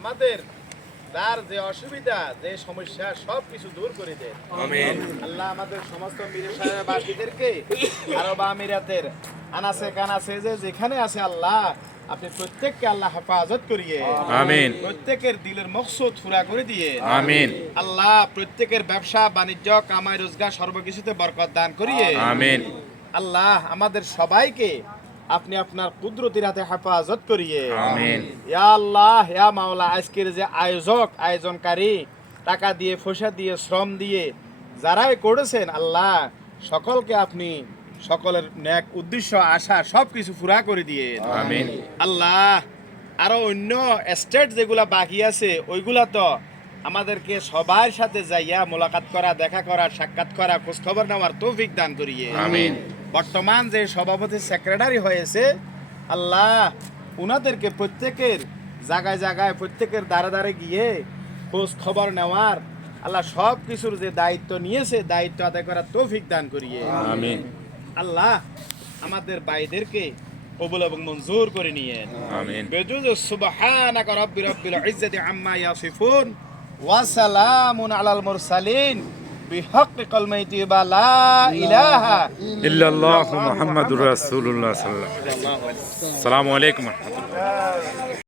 আমাদের যার যে অসুবিধা যে সমস্যা সব কিছু দূর করে দেন। আমিন। আল্লাহ আমাদের সমস্ত বাসীদেরকে আরব আমিরাতের আনাসে কানাসে যে যেখানে আছে আল্লাহ আপনি প্রত্যেককে আল্লাহ হেফাজত করিয়ে আমিন। প্রত্যেকের দিলের মকসুদ পুরা করে দিয়ে আমিন। আল্লাহ প্রত্যেকের ব্যবসা বাণিজ্য কামাই রোজগার সর্বকিছুতে বরকত দান করিয়ে আমিন। আল্লাহ আমাদের সবাইকে আপনি আপনার কুদরতির হাতে হেফাজত করিয়ে আমিন। ইয়া আল্লাহ ইয়া মাওলা আজকের যে আয়োজনকারী টাকা দিয়ে পয়সা দিয়ে শ্রম দিয়ে যারাই করেছেন আল্লাহ সকলকে আপনি সকলের ন্যাক উদ্দেশ্য আশা সব কিছু পুরা করে দিয়ে আমিন। আল্লাহ আরো অন্য স্টেট যেগুলা বাকি আছে ওইগুলা তো আমাদেরকে সবার সাথে যাইয়া মোলাকাত করা দেখা করা সাক্ষাৎ করা খোঁজ খবর নেওয়ার তৌফিক দান করিয়ে আমিন। বর্তমান যে সভাপতি সেক্রেটারি হয়েছে আল্লাহ উনাদেরকে প্রত্যেকের জায়গায় জায়গায় প্রত্যেকের দ্বারে দ্বারে গিয়ে খোঁজ খবর নেওয়ার আল্লাহ সব কিছুর যে দায়িত্ব নিয়েছে দায়িত্ব আদায় করার তৌফিক দান করিয়ে আমিন। আল্লাহ আমাদের ভাইদেরকে কবুল এবং মঞ্জুর করে নিয়েন আমিন। বেজুজ সুবহানাকা রাব্বিল ইজ্জাতি আম্মা ইয়াসিফুন ওয়া সালামুন আলাল মুরসালিন বিহাক্কি কালিমাতি লা ইলাহা ইল্লাল্লাহু মুহাম্মাদুর রাসূলুল্লাহ সাল্লাল্লাহু আলাইহি ওয়াসাল্লাম। আসসালামু আলাইকুম ওয়া রাহমাতুল্লাহ।